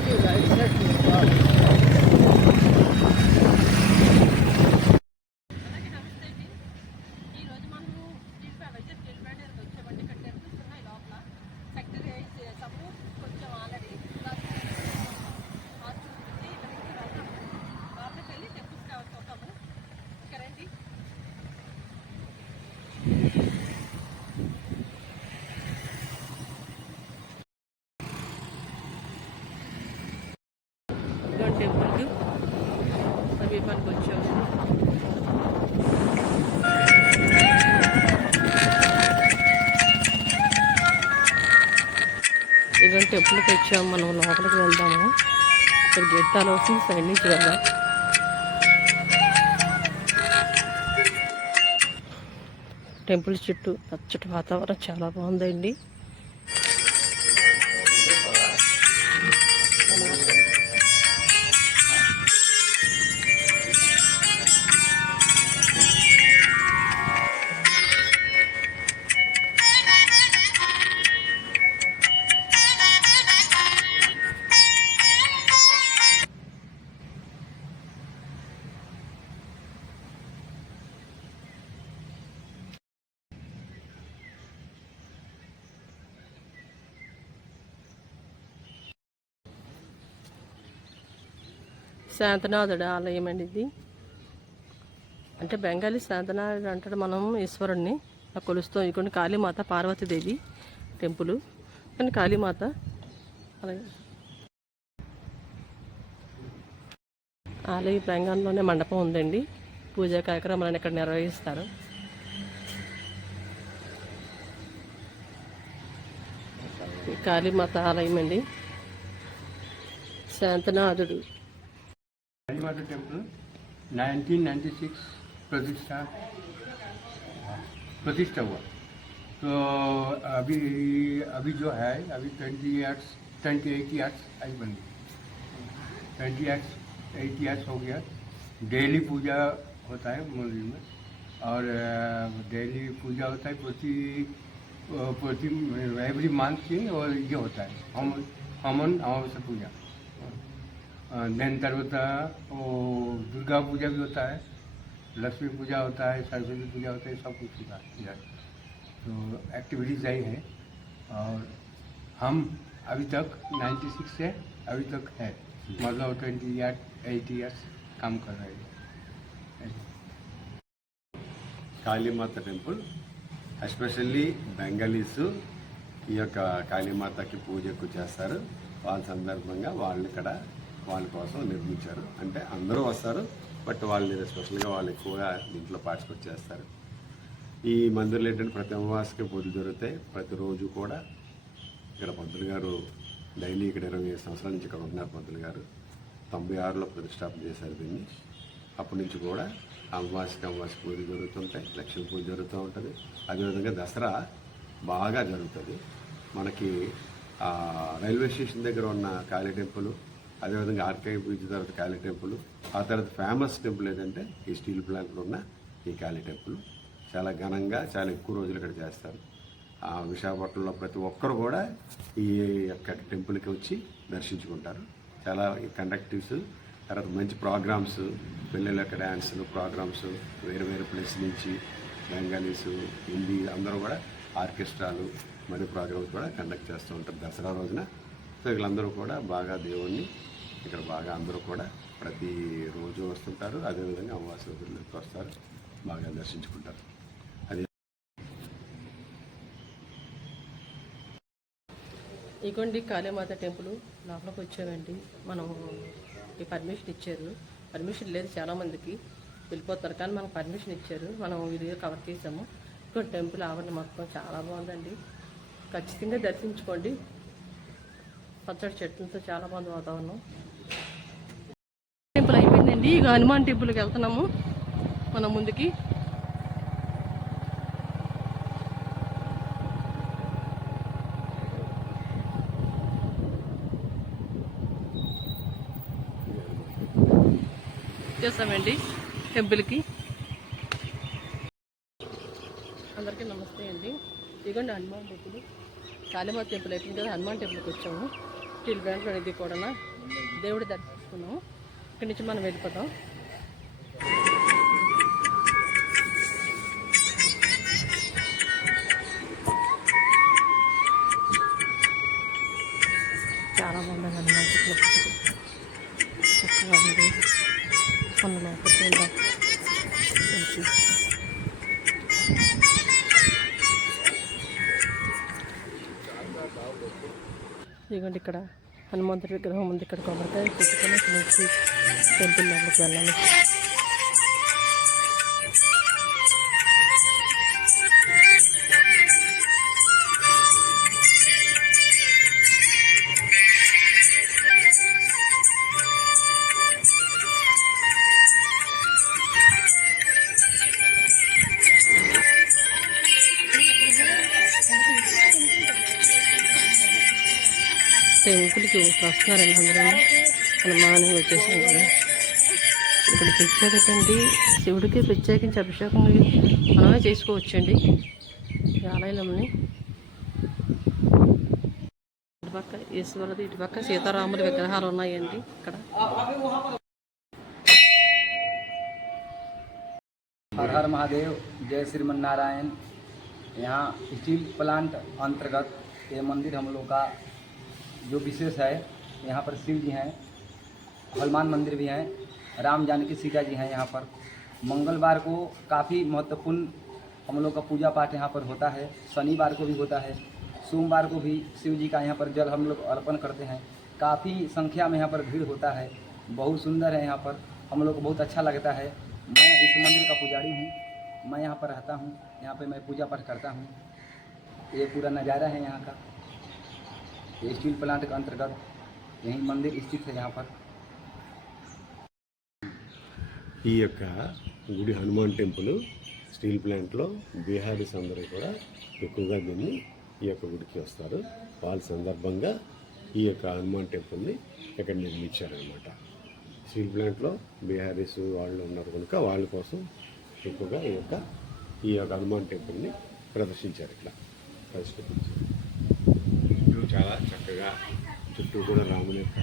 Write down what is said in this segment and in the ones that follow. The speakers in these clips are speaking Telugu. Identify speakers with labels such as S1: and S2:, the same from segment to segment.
S1: Thank you. టెంపుల్కి. సమీపానికి వచ్చాము. ఇక్కడ టెంపుల్కి వచ్చాము. మనం లోపలికి వెళ్దాము. ఇక్కడ గెట్ వస్తుంది సైడ్ నుంచి వెళ్దాం. టెంపుల్ చుట్టూ పచ్చటి వాతావరణం చాలా బాగుందండి. శాంతనాథుడు ఆలయం అండి ఇది. అంటే బెంగాలీ శాంతనాథుడు అంటాడు మనం ఈశ్వరుణ్ణి. ఆ కొలుస్తాం ఇక్కడ కాళీమాత పార్వతీదేవి టెంపుల్. కానీ కాళీమాత అలాగే ఆలయ ప్రాంగణంలోనే మండపం ఉందండి. పూజా కార్యక్రమాలను ఇక్కడ నిర్వహిస్తారు. కాళీమాత ఆలయం అండి. శాంతనాథుడు
S2: काली माता टेंपल 1996 प्रतिष्ठा प्रतिष्ठा हुआ। तो अभी अभी जो है, अभी twenty years twenty eight years आई बन गई। ट्वेंटी ईयर्स एट ईयर्स हो गया। डेली पूजा होता है मंदिर में। और डेली पूजा होता है प्रति प्रति एवरी मंथ की और ये होता है। हम हमन अमावस्या पूजा। देन తర్వాత वो दुर्गा पूजा भी होता है लक्ष्मी पूजा होता है सरस्वती पूजा होता है सब कुछ होता है इधर तो एक्टिविटीज आई हैं और हम अभी तक 96 से अभी तक है मतलब ट्वेंटी ईयर एट ईयर्स काम कर रहे हैं
S3: కాళీమాత టెంపుల్ ఎస్పెషల్లీ బెంగాలీస్ ఈ యొక్క కాళీమాతకి పూజ ఎక్కువ చేస్తారు వాళ్ళ సందర్భంగా వాళ్ళు ఇక్కడ వాళ్ళ కోసం నిర్మించారు. అంటే అందరూ వస్తారు బట్ వాళ్ళు స్పెషల్గా వాళ్ళు ఎక్కువగా దీంట్లో పార్టిసిపేట్ చేస్తారు. ఈ మందిర్లు ఏంటంటే ప్రతి అమావాస్యకి పూజలు జరుగుతాయి. ప్రతిరోజు కూడా ఇక్కడ పంతులు గారు డైలీ ఇక్కడ ఇరవై ఐదు సంవత్సరాల నుంచి ఇక్కడ ఉన్నారు పంతులు గారు. తొంభై ఆరులో ప్రతిష్టాపన చేశారు దీన్ని. అప్పటి నుంచి కూడా అమావాస్యకి అమావాస్య పూజ జరుగుతుంటాయి లక్ష్మీ పూజ జరుగుతూ ఉంటుంది. అదేవిధంగా దసరా బాగా జరుగుతుంది. మనకి రైల్వే స్టేషన్ దగ్గర ఉన్న కాళీ టెంపుల్ అదేవిధంగా ఆర్కే బీచ్ తర్వాత కాళీ టెంపుల్ ఆ తర్వాత ఫేమస్ టెంపుల్ ఏంటంటే ఈ స్టీల్ ప్లాంట్లో ఉన్న ఈ కాళీ టెంపుల్. చాలా ఘనంగా చాలా ఎక్కువ రోజులు ఇక్కడ చేస్తారు. ఆ విశాఖపట్నంలో ప్రతి ఒక్కరు కూడా ఈ యొక్క టెంపుల్కి వచ్చి దర్శించుకుంటారు. చాలా కండక్టివ్స్ తర్వాత మంచి ప్రోగ్రామ్స్ పిల్లల యొక్క డ్యాన్సులు ప్రోగ్రామ్స్ వేరు వేరు ప్లేస్ నుంచి బెంగాలీస్ హిందీ అందరూ కూడా ఆర్కెస్ట్రాలు మరియు ప్రోగ్రామ్స్ కూడా కండక్ట్ చేస్తూ ఉంటారు దసరా రోజున. సో వీళ్ళందరూ కూడా బాగా దేవుణ్ణి ఇక్కడ బాగా అందరూ కూడా ప్రతి రోజు వస్తుంటారు. అదేవిధంగా అమావాస్య రోజుల్లోకి వస్తారు బాగా దర్శించుకుంటారు. అది
S1: ఇగోండి కాళీమాత టెంపుల్ లోపలికి వచ్చామండి. మనం ఈ పర్మిషన్ ఇచ్చారు. పర్మిషన్ లేదు చాలామందికి వెళ్ళిపోతారు కానీ మనకు పర్మిషన్ ఇచ్చారు. మనం వీడియో కవర్ చేసాము. ఇక్కడ టెంపుల్ ఆవరణ మొత్తం చాలా బాగుందండి. ఖచ్చితంగా దర్శించుకోండి. పచ్చడి చెట్లతో చాలా బాగుంది వాతావరణం. టెంపుల్ అయిపోయిందండి. ఇక హనుమాన్ టెంపుల్కి వెళ్తున్నాము మన ముందుకి. చేస్తామండి టెంపుల్కి. అందరికీ నమస్తే అండి. ఇదిగోండి హనుమాన్ టెంపుల్. కాళీమాత టెంపుల్ అయిపోయింది కదా హనుమాన్ టెంపుల్కి వచ్చాము. స్టీల్ బ్యాంక్లో ఇది కూడా దేవుడి దర్శిస్తున్నాము ఇక్కడి నుంచి మనం వెళ్ళిపోతాం. చాలా బాగుంది హనుమాన్ టెంపుల్ చక్కగా ఉంది. మన ఇదిగోండి ఇక్కడ. హనుమంతుడి విగ్రహం ఉంది. ఇక్కడ కొబ్బరికాయ పెట్టుకొని టెంపుల్ లోపలికి వెళ్ళాలి. టెంపుల్కి వస్తున్నారండి అందరూ మన మార్నింగ్ వచ్చేసాం కదా ఇక్కడ ప్రత్యేకత అండి శివుడికి ప్రత్యేకించి అభిషేకం మనమే చేసుకోవచ్చండి ఈ ఆలయంలోని ఇటుపక్క ఈశ్వరుది ఇటుపక్క సీతారాముల విగ్రహాలు ఉన్నాయండి ఇక్కడ
S4: हर हर महादेव जय श्रीमन नारायण यहाँ स्टील प्लांट अंतर्गत ये मंदिर हम लोग का जो विशेष है, यहाँ पर शिव जी हैं, हनुमान मंदिर भी हैं, राम जानकी सीता जी हैं यहाँ पर। मंगलवार को काफ़ी महत्वपूर्ण हम लोग का पूजा पाठ यहाँ पर होता है, शनिवार को भी होता है, सोमवार को भी शिव जी का यहाँ पर जल हम लोग अर्पण करते हैं। काफ़ी संख्या में यहाँ पर भीड़ होता है, बहुत सुंदर है यहाँ पर, हम लोग को बहुत अच्छा लगता है। मैं इस मंदिर का पुजारी हूँ, मैं यहाँ पर रहता हूँ, यहाँ पर मैं पूजा पाठ करता हूँ। ये पूरा नज़ारा है यहाँ का। ये स्टील प्लांट के अंतर्गत यही मंदिर स्थित है यहाँ पर
S3: ఈ యొక్క గుడి హనుమాన్ టెంపుల్ స్టీల్ ప్లాంట్లో బీహారీస్ అందరూ కూడా ఎక్కువగా దీన్ని ఈ యొక్క గుడికి వస్తారు వాళ్ళ సందర్భంగా ఈ యొక్క హనుమాన్ టెంపుల్ని ఇక్కడ నిర్మించారనమాట స్టీల్ ప్లాంట్లో బీహారీస్ వాళ్ళు ఉన్నారు కనుక వాళ్ళ కోసం ఎక్కువగా ఈ యొక్క ఈ యొక్క హనుమాన్ టెంపుల్ని ప్రదర్శించారు ఇట్లా ప్రదర్శించారు చుట్టూ చాలా చక్కగా చుట్టూ కూడా రాముని యొక్క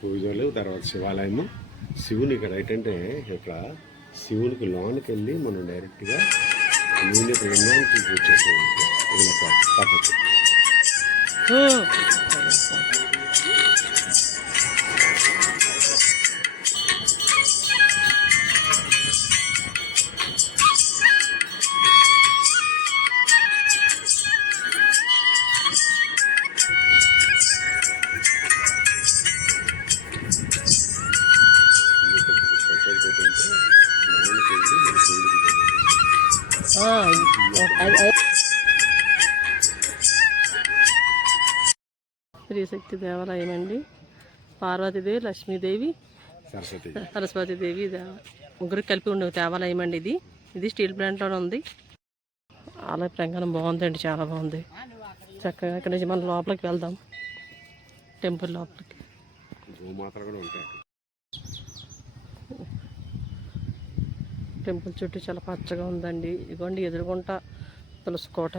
S3: పూజలు తర్వాత శివాలయము. శివుని ఇక్కడ ఏంటంటే ఇక్కడ శివునికి లోనికి వెళ్ళి మనం డైరెక్ట్గా శివుని యొక్క లింగానికి పూజ చేసేది ఇది పద్ధతి.
S1: శ్రీశక్తి దేవాలయం అండి పార్వతీదేవి లక్ష్మీదేవి
S3: సరస్వతి.
S1: సరస్వతీదేవి దేవ ముగ్గురు కలిపి ఉండే దేవాలయం అండి ఇది. ఇది స్టీల్ ప్లాంట్లోనే ఉంది. ఆలయ ప్రాంగణం బాగుందండి చాలా బాగుంది. చక్కగా ఇక్కడ నుంచి మనం లోపలికి వెళ్దాం. టెంపుల్ లోపలికి. టెంపుల్ చుట్టూ చాలా పచ్చగా ఉందండి. ఇదిగోండి ఎదురుగుంట తులసికోట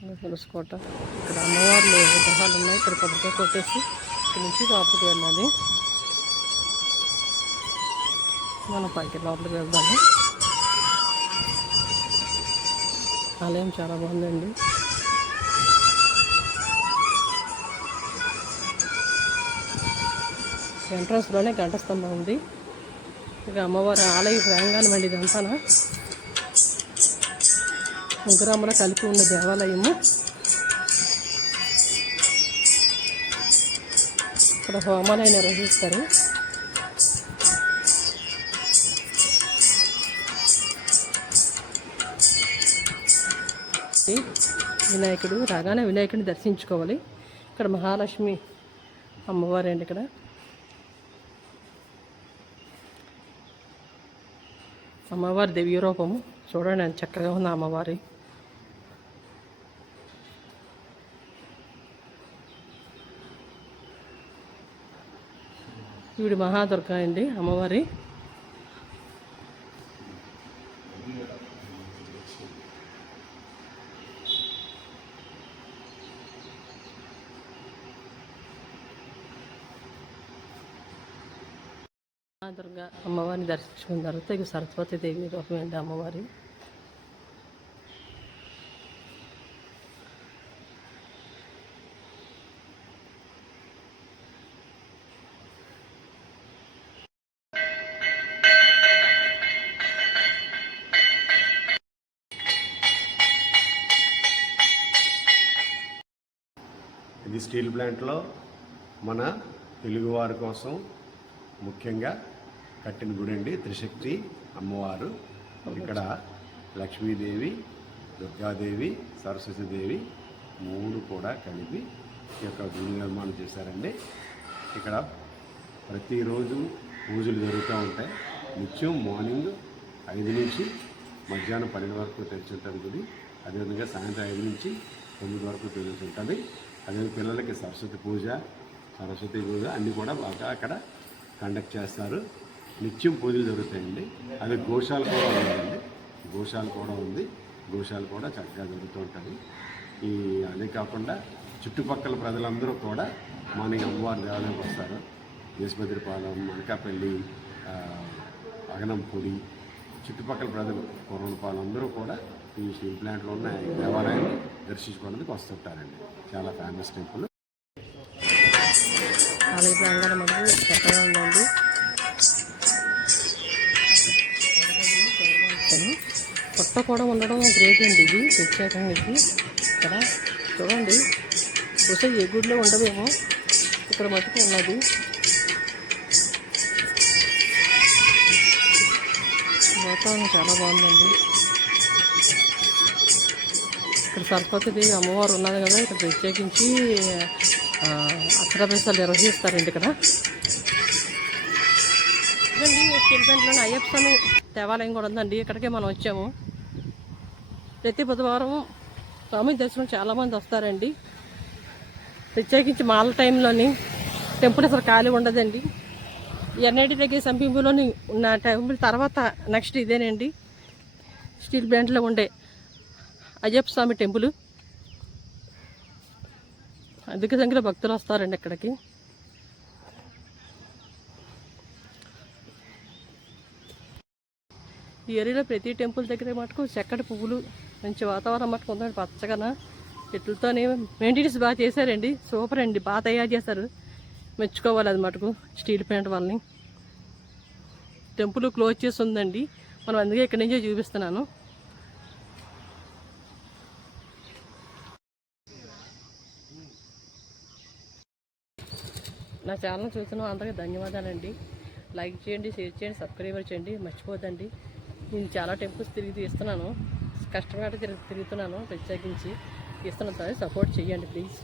S1: తులసికోట. ఇక్కడ అమ్మవార్లు విగ్రహాలు ఉన్నాయి ఇక్కడ కొబ్బరికాయ కొట్టేసి ఇక్కడ నుంచి లోపలికి వెళ్ళాలి. మనం పైకి లోపలికి వెళ్దాము. ఆలయం చాలా బాగుందండి. ఎంట్రన్స్లోనే గంట స్తంభం ఉంది. ఇక అమ్మవారి ఆలయ ప్రాంగణం అండి ఇదంతానా. ముగ్గురమ్మల కలిపి ఉన్న దేవాలయము. ఇక్కడ హోమాలయ నిర్వహిస్తారు. వినాయకుడు రాగానే వినాయకుడిని దర్శించుకోవాలి. ఇక్కడ మహాలక్ష్మి అమ్మవారు అండి ఇక్కడ. అమ్మవారి దివ్య రూపము చూడండి చక్కగా ఉంది అమ్మవారి. ఈవిడ మహాదుర్గ అండి అమ్మవారి. దుర్గా అమ్మవారిని దర్శించుకున్న తర్వాత ఇక సరస్వతి దేవి రూపం అండి అమ్మవారి
S3: ఇది స్టీల్ ప్లాంట్లో మన తెలుగువారి కోసం ముఖ్యంగా కట్టిన గుడి అండి త్రిశక్తి అమ్మవారు. ఇక్కడ లక్ష్మీదేవి దుర్గాదేవి సరస్వతీదేవి మూడు కూడా కలిపి ఈ యొక్క గుడి నిర్మాణం చేశారండి. ఇక్కడ ప్రతిరోజు పూజలు జరుగుతూ ఉంటాయి. నిత్యం మార్నింగ్ ఐదు నుంచి మధ్యాహ్నం పన్నెండు వరకు తెరిచి ఉంటుంది గుడి. అదేవిధంగా సాయంత్రం ఐదు నుంచి తొమ్మిది వరకు తెలిసి ఉంటుంది. అదే పిల్లలకి సరస్వతి పూజ సరస్వతి పూజ అన్నీ కూడా బాగా అక్కడ కండక్ట్ చేస్తారు. నిత్యం పూజలు జరుగుతాయండి. అది గోశాల కూడా ఉందండి. గోశాల కూడా ఉంది. గోశాల కూడా చక్కగా జరుగుతూ ఉంటుంది. ఈ అదే కాకుండా చుట్టుపక్కల ప్రజలందరూ కూడా మార్నింగ్ అమ్మవారి దేవాలయంకి వస్తారు. దేశభద్రిపాలెం అనకాపల్లి అగనంపూడి చుట్టుపక్కల ప్రజలు కొరణపాలెం అందరూ కూడా ఈ స్టీల్ ప్లాంట్లో ఉన్న దేవాలయాన్ని దర్శించుకోవడానికి వస్తుంటారండి. చాలా ఫేమస్ టెంపుల్
S1: అలాగే ప్రాంగణం చక్కగా ఉందండి. పుట్ట కూడా ఉండడం గ్రేట్ అండి ఇది ప్రత్యేకంగా ఇక్కడ చూడండి బహుశా ఏ గుడిలో ఉండవేమో ఇక్కడ మటుకు ఉన్నది. వాతావరణం చాలా బాగుందండి. ఇక్కడ సరస్వతిదేవి అమ్మవారు ఉన్నది కదా ఇక్కడ ప్రత్యేకించి అక్షరాభ్యాసాలు నిర్వహిస్తారండి ఇక్కడ ఇదండి స్టీల్పెంట్లోని అయ్యప్ప స్వామి దేవాలయం కూడా ఉందండి. ఇక్కడికే మనం వచ్చాము. ప్రతి బుధవారం స్వామి దర్శనం చాలామంది వస్తారండి. ప్రత్యేకించి మాల టైంలోని టెంపుల్ అసలు ఖాళీ ఉండదండి. ఎన్ఐటి దగ్గర సంపింపులోని ఉన్న టెంపుల్ తర్వాత నెక్స్ట్ ఇదేనండి. స్టీల్ ప్లాంట్లో ఉండే అయ్యప్ప స్వామి టెంపుల్. అధిక సంఖ్యలో భక్తులు వస్తారండి ఇక్కడికి. ఈ ఏరియాలో ప్రతి టెంపుల్ దగ్గర మటుకు చక్కటి పువ్వులు మంచి వాతావరణం మటుకు ఉందండి పచ్చగా చెట్లతోనే మెయింటెనెన్స్ బాగా చేశారండి. సూపర్ అండి బాగా తయారు చేశారు. మెచ్చుకోవాలి అది మటుకు స్టీల్ పెయింట్ వాళ్ళని. టెంపుల్ క్లోజ్ చేసి ఉందండి. మనం అందుకే ఇక్కడి నుంచే చూపిస్తున్నాను. నా ఛానల్ చూసిన అందరికీ ధన్యవాదాలండి. లైక్ చేయండి షేర్ చేయండి సబ్స్క్రైబర్ చేయండి. మర్చిపోదండి నేను చాలా టెంపుల్స్ తిరిగి తీస్తున్నాను. కష్టంగా తిరిగి తిరుగుతున్నాను ప్రత్యేకించి. ఇస్తున్న సపోర్ట్ చేయండి ప్లీజ్.